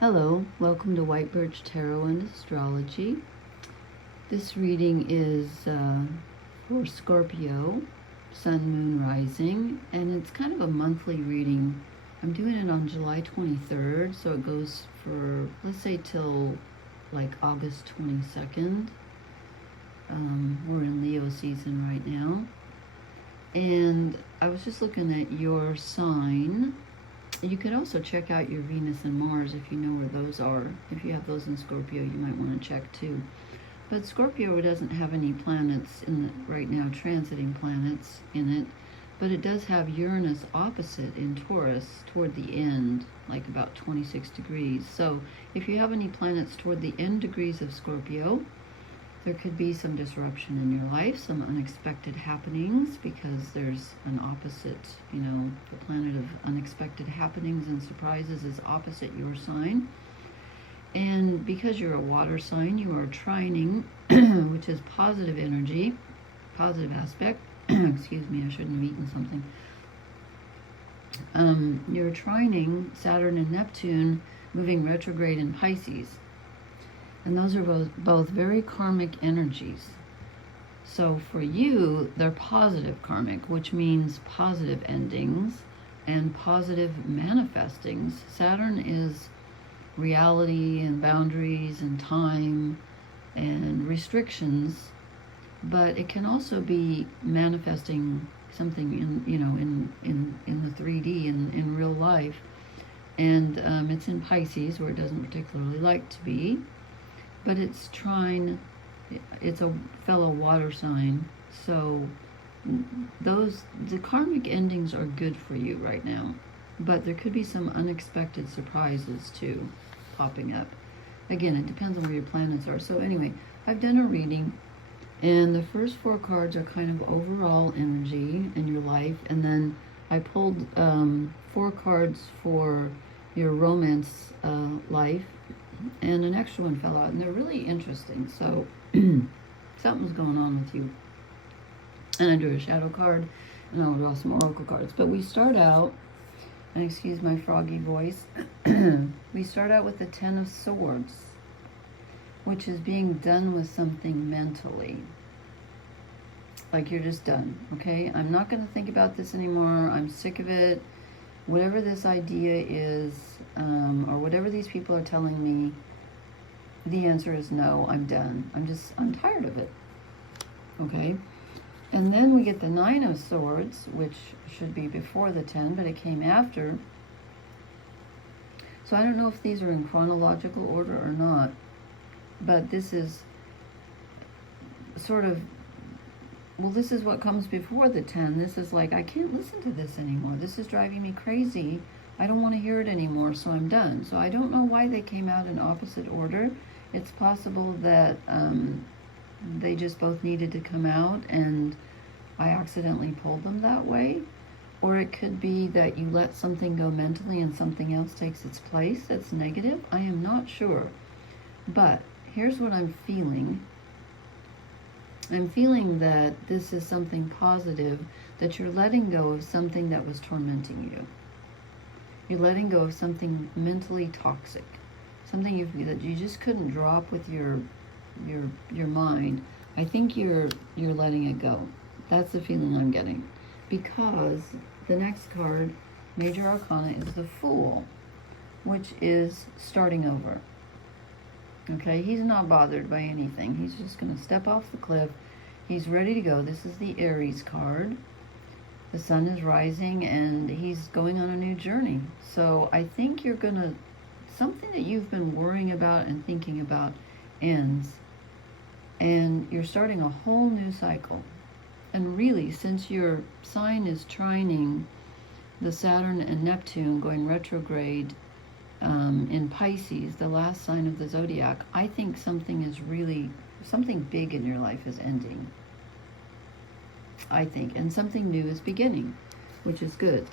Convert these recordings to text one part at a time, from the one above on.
Hello, welcome to White Birch Tarot and Astrology. This reading is for Scorpio, Sun, Moon, Rising, and it's kind of a monthly reading. I'm doing it on July 23rd, so it goes for, let's say, till like August 22nd. We're in Leo season right now. And I was just looking at your sign. You could also check out your Venus and Mars if you know where those are. If you have those in Scorpio, you might want to check too. But Scorpio doesn't have any planets right now, transiting planets in it. But it does have Uranus opposite in Taurus toward the end, like about 26 degrees. So if you have any planets toward the end degrees of Scorpio, there could be some disruption in your life, some unexpected happenings, because there's an opposite, the planet of unexpected happenings and surprises is opposite your sign. And because you're a water sign, you are trining, which is positive energy, positive aspect. Excuse me, I shouldn't have eaten something. You're trining Saturn and Neptune moving retrograde in Pisces. And those are both very karmic energies. So for you, they're positive karmic, which means positive endings and positive manifestings. Saturn is reality and boundaries and time and restrictions, but it can also be manifesting something in the 3D, in real life. And it's in Pisces, where it doesn't particularly like to be. But it's a fellow water sign, so the karmic endings are good for you right now, but there could be some unexpected surprises too popping up. Again, it depends on where your planets are. So anyway, I've done a reading, and the first 4 cards are kind of overall energy in your life, and then I pulled 4 cards for your romance life, and an extra one fell out, and they're really interesting. So something's going on with you. And I drew a shadow card, and I'll draw some oracle cards. But we start out, and excuse my froggy voice, we start out with the 10 of Swords, which is being done with something mentally. Like you're just done, okay? I'm not going to think about this anymore. I'm sick of it. Whatever this idea is, or whatever these people are telling me, the answer is no, I'm done. I'm tired of it. Okay? And then we get the 9 of Swords, which should be before the 10, but it came after. So I don't know if these are in chronological order or not, but this is sort of, well, this is what comes before the 10. This is like, I can't listen to this anymore. This is driving me crazy. I don't want to hear it anymore, so I'm done. So I don't know why they came out in opposite order. It's possible that they just both needed to come out and I accidentally pulled them that way. Or it could be that you let something go mentally and something else takes its place that's negative. I am not sure. But here's what I'm feeling. I'm feeling that this is something positive, that you're letting go of something that was tormenting you. You're letting go of something mentally toxic, something that you just couldn't drop with your mind. I think you're letting it go. That's the feeling I'm getting, because the next card, Major Arcana, is the Fool, which is starting over. Okay, he's not bothered by anything. He's just going to step off the cliff. He's ready to go. This is the Aries card. The sun is rising, and he's going on a new journey. So I think you're going to, something that you've been worrying about and thinking about ends, and you're starting a whole new cycle. And really, since your sign is trining the Saturn and Neptune going retrograde, in Pisces, the last sign of the zodiac, I think something big in your life is ending. I think. And something new is beginning, which is good.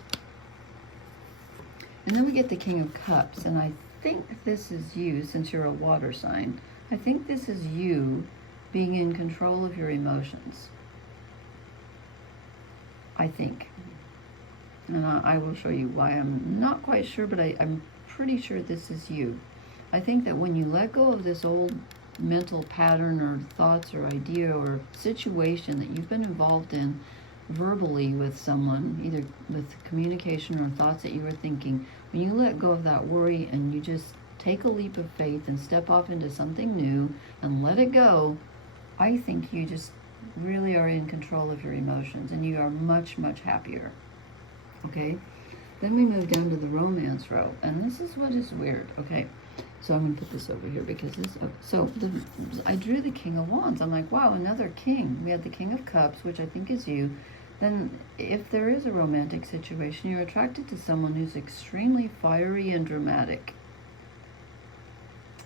And then we get the King of Cups, and I think this is you, since you're a water sign. I think this is you being in control of your emotions. I think. And I will show you why. I'm not quite sure, but I'm pretty sure this is you. I think that when you let go of this old mental pattern or thoughts or idea or situation that you've been involved in verbally with someone, either with communication or thoughts that you were thinking, when you let go of that worry and you just take a leap of faith and step off into something new and let it go, I think you just really are in control of your emotions and you are much, much happier. Okay? Then we move down to the romance row, and this is what is weird. Okay, so I'm going to put this over here because this, I drew the King of Wands. I'm like, wow, another king. We had the King of Cups, which I think is you. Then if there is a romantic situation, you're attracted to someone who's extremely fiery and dramatic.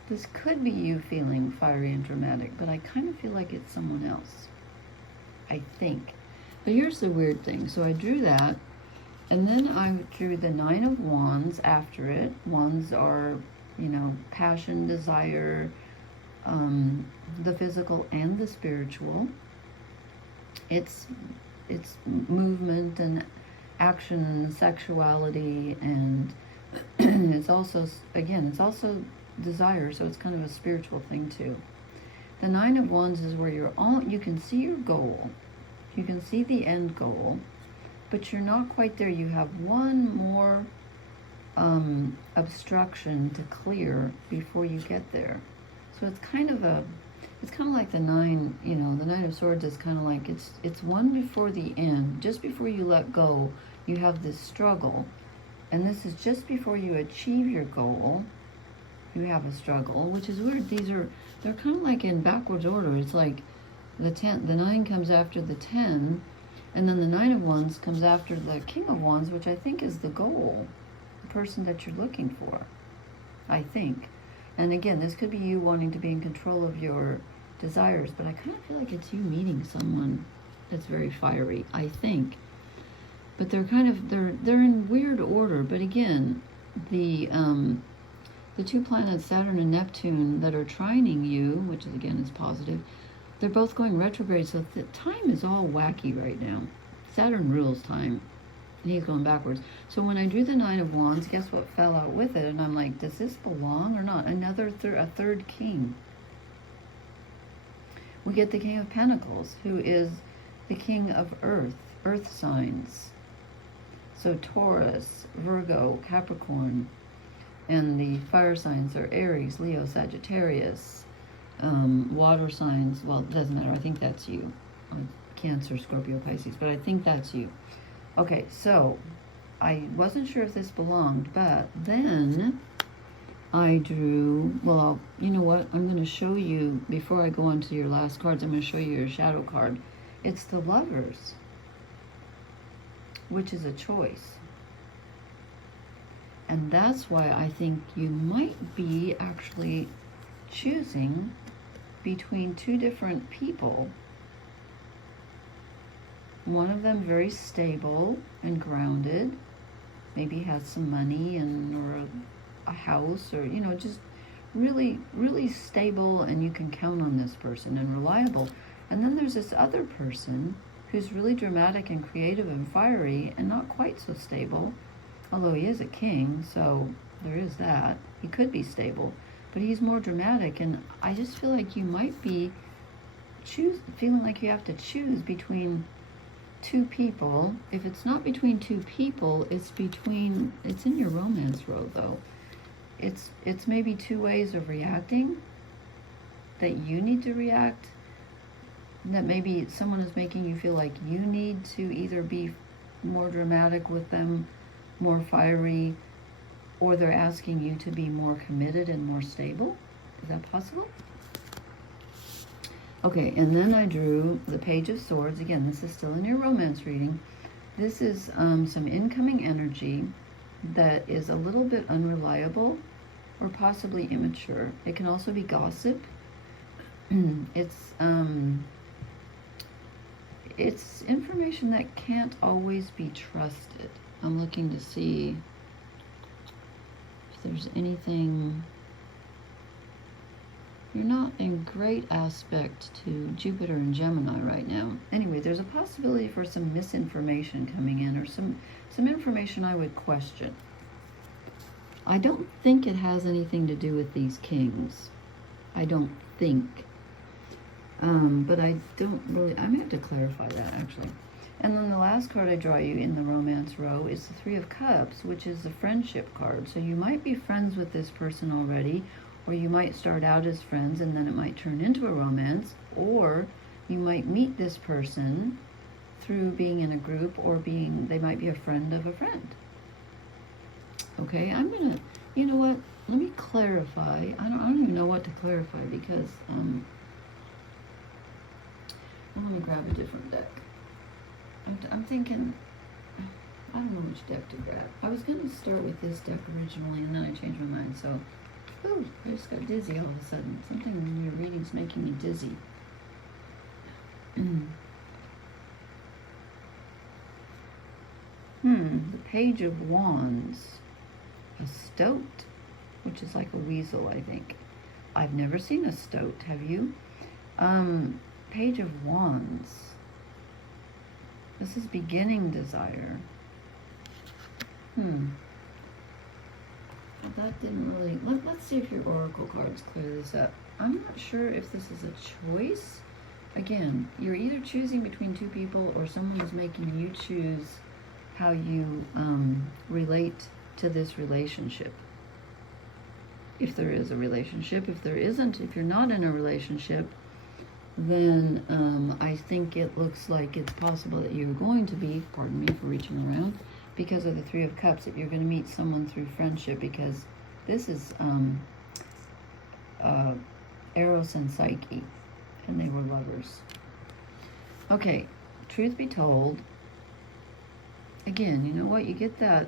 This could be you feeling fiery and dramatic, but I kind of feel like it's someone else. I think. But here's the weird thing. So I drew that, and then I drew the Nine of Wands after it. Wands are, passion, desire, the physical and the spiritual. It's movement and action and sexuality, and it's also desire, so it's kind of a spiritual thing too. The Nine of Wands is where you can see your goal, you can see the end goal, but you're not quite there. You have one more obstruction to clear before you get there. So it's kind of like the nine, the Nine of Swords is kind of like, it's one before the end. Just before you let go, you have this struggle. And this is just before you achieve your goal, you have a struggle, which is weird. They're kind of like in backwards order. It's like the 9 comes after the 10, and then the Nine of Wands comes after the King of Wands, which I think is the goal, the person that you're looking for, I think. And again, this could be you wanting to be in control of your desires, but I kind of feel like it's you meeting someone that's very fiery, I think. But they're in weird order. But again, the two planets, Saturn and Neptune, that are trining you, which is, again, is positive, they're both going retrograde, so the time is all wacky right now. Saturn rules time, and he's going backwards. So when I drew the Nine of Wands, guess what fell out with it? And I'm like, does this belong or not? A third king. We get the King of Pentacles, who is the king of earth signs. So Taurus, Virgo, Capricorn, and the fire signs are Aries, Leo, Sagittarius. Water signs, well, it doesn't matter. I think that's you. Cancer, Scorpio, Pisces, but I think that's you. Okay, so I wasn't sure if this belonged, but then I drew, well, you know what? I'm going to show you, before I go on to your last cards, I'm going to show you your shadow card. It's the Lovers, which is a choice. And that's why I think you might be actually choosing between two different people. One of them very stable and grounded, maybe has some money or a house, or just really, really stable, and you can count on this person and reliable. And then there's this other person who's really dramatic and creative and fiery and not quite so stable, although he is a king, so there is that. He could be stable, but he's more dramatic, and I just feel like you might be feeling like you have to choose between two people. If it's not between two people, it's in your romance row, though. It's maybe two ways of reacting that you need to react, that maybe someone is making you feel like you need to either be more dramatic with them, more fiery, or they're asking you to be more committed and more stable. Is that possible? Okay, and then I drew the Page of Swords. Again, this is still in your romance reading. This is some incoming energy that is a little bit unreliable or possibly immature. It can also be gossip. It's information that can't always be trusted. I'm looking to see if there's anything. You're not in great aspect to Jupiter and Gemini right now. Anyway, there's a possibility for some misinformation coming in, or some information I would question. I don't think it has anything to do with these kings. I don't think. But I don't really, I may have to clarify that actually. And then the last card I draw you in the romance row is the Three of Cups, which is the friendship card. So you might be friends with this person already, or you might start out as friends and then it might turn into a romance, or you might meet this person through being in a group, or they might be a friend of a friend. Okay, I'm gonna, you know what, let me clarify. I don't even know what to clarify because, well, let me grab a different deck. I'm thinking, I don't know which deck to grab. I was going to start with this deck originally, and then I changed my mind, so, ooh, I just got dizzy all of a sudden. Something in your reading's making me dizzy. The Page of Wands. A stoat, which is like a weasel, I think. I've never seen a stoat, have you? Page of Wands. This is beginning desire. Well, that didn't really... Let's see if your oracle cards clear this up. I'm not sure if this is a choice. Again, you're either choosing between two people or someone is making you choose how you relate to this relationship. If there is a relationship. If there isn't, if you're not in a relationship, then I think it looks like it's possible that you're going to be, pardon me for reaching around, because of the Three of Cups, that you're going to meet someone through friendship, because this is Eros and Psyche, and they were lovers. Okay, truth be told, again, you know what, you get that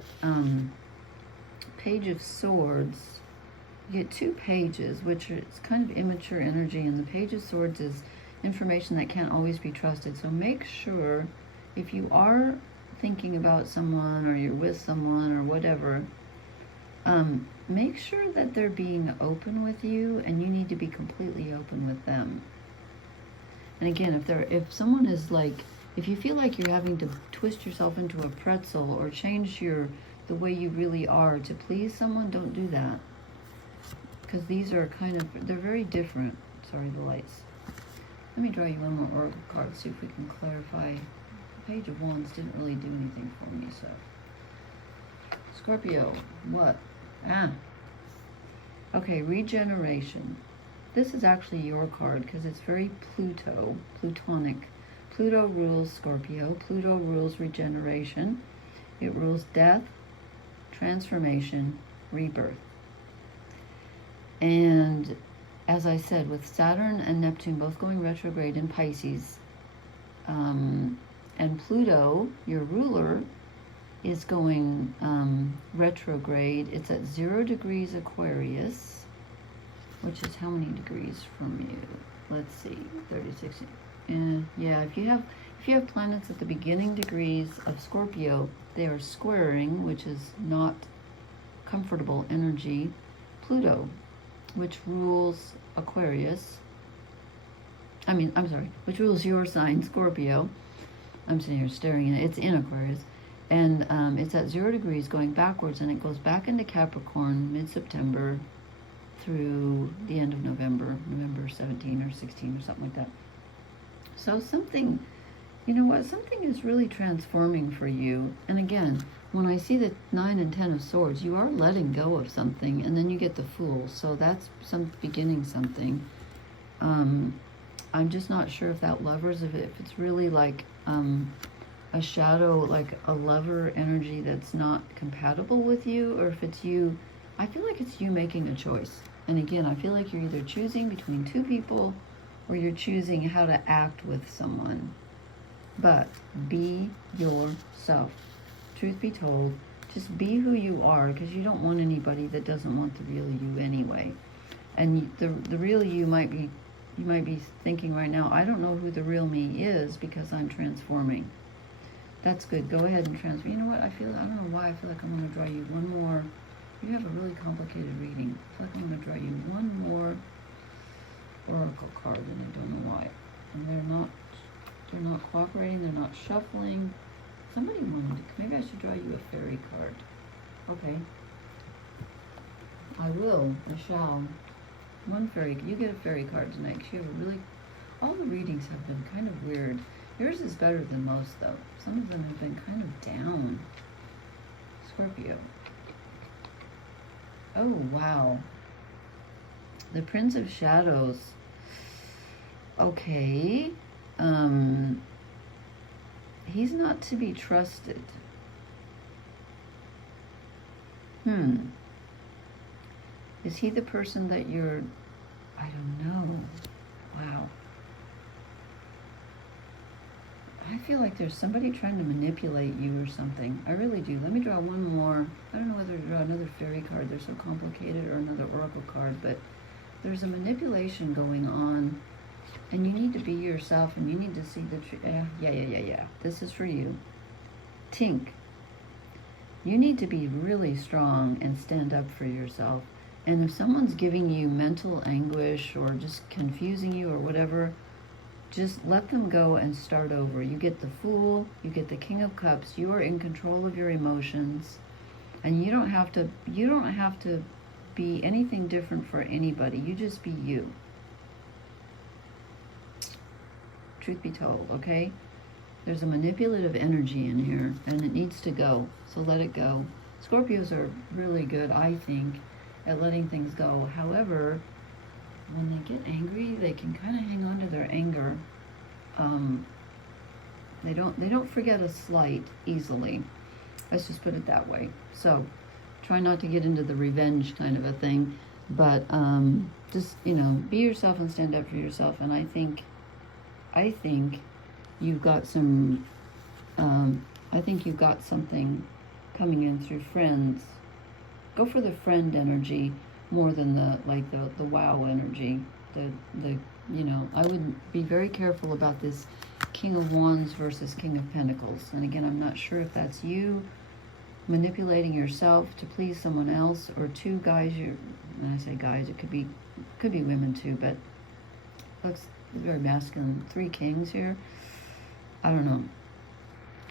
Page of Swords. You get two pages, which are, it's kind of immature energy, and the Page of Swords is information that can't always be trusted. So make sure, if you are thinking about someone or you're with someone or whatever, make sure that they're being open with you, and you need to be completely open with them. And again, if someone is like, if you feel like you're having to twist yourself into a pretzel or change the way you really are to please someone, don't do that. Because these are kind of, they're very different. Sorry, the lights. Let me draw you one more oracle card, see if we can clarify. The Page of Wands didn't really do anything for me, so. Scorpio, what? Okay, regeneration. This is actually your card because it's very Plutonic. Pluto rules Scorpio. Pluto rules regeneration. It rules death, transformation, rebirth. And as I said, with Saturn and Neptune both going retrograde in Pisces, and Pluto, your ruler, is going retrograde. It's at 0 degrees Aquarius, which is how many degrees from you? Let's see, 36. Yeah, if you have planets at the beginning degrees of Scorpio, they are squaring, which is not comfortable energy, Pluto, which rules Aquarius. Which rules your sign, Scorpio. I'm sitting here staring at it. It's in Aquarius. And it's at 0 degrees going backwards, and it goes back into Capricorn mid-September through the end of November 17 or 16 or something like that. So something, you know what, something is really transforming for you. And again, when I see the 9 and 10 of Swords, you are letting go of something, and then you get the Fool. So that's beginning something. I'm just not sure if that Lovers, if it's really like a shadow, like a lover energy that's not compatible with you, or if it's you. I feel like it's you making a choice. And again, I feel like you're either choosing between two people, or you're choosing how to act with someone. But be yourself. Truth be told, just be who you are, because you don't want anybody that doesn't want the real you anyway. And the real you might be thinking right now, I don't know who the real me is because I'm transforming. That's good. Go ahead and transform. You know what? I don't know why I feel like I'm going to draw you one more. You have a really complicated reading. I feel like I'm going to draw you one more oracle card, and I don't know why. And they're not cooperating. They're not shuffling. Somebody wanted to. Maybe I should draw you a fairy card. Okay. I will. I shall. One fairy. You get a fairy card tonight. 'Cause you have a really. All the readings have been kind of weird. Yours is better than most, though. Some of them have been kind of down. Scorpio. Oh, wow. The Prince of Shadows. Okay. He's not to be trusted. Is he the person that you're... I don't know. Wow. I feel like there's somebody trying to manipulate you or something. I really do. Let me draw one more. I don't know whether to draw another fairy card. They're so complicated, or another oracle card, but there's a manipulation going on, and you need to be yourself, and you need to see the truth. Yeah. This is for you. Tink. You need to be really strong and stand up for yourself. And if someone's giving you mental anguish or just confusing you or whatever, just let them go and start over. You get the Fool, you get the King of Cups. You are in control of your emotions, and you don't have to be anything different for anybody. You just be you. Truth be told, okay? There's a manipulative energy in here, and it needs to go. So let it go. Scorpios are really good, I think, at letting things go. However, when they get angry, they can kind of hang on to their anger. They don't forget a slight easily. Let's just put it that way. So try not to get into the revenge kind of a thing, but just, you know, be yourself and stand up for yourself. And I think you've got some. I think you've got something coming in through friends. Go for the friend energy more than the wow energy. I would be very careful about this King of Wands versus King of Pentacles. And again, I'm not sure if that's you manipulating yourself to please someone else, or two guys. When I say guys, it could be women too, but looks very masculine. Three kings here. I don't know.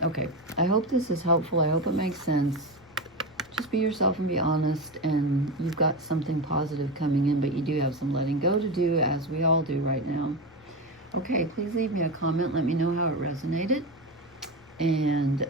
Okay, I hope this is helpful. I hope it makes sense. Just be yourself and be honest, and you've got something positive coming in, but you do have some letting go to do, as we all do right now. Okay, please leave me a comment. Let me know how it resonated. And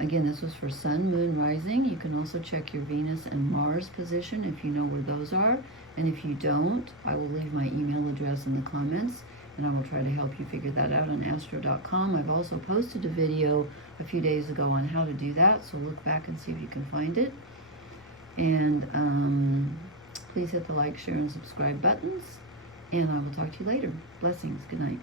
again, this was for Sun, Moon, Rising. You can also check your Venus and Mars position if you know where those are. And if you don't, I will leave my email address in the comments, and I will try to help you figure that out on astro.com. I've also posted a video a few days ago on how to do that, so look back and see if you can find it. And please hit the like, share, and subscribe buttons, and I will talk to you later. Blessings. Good night.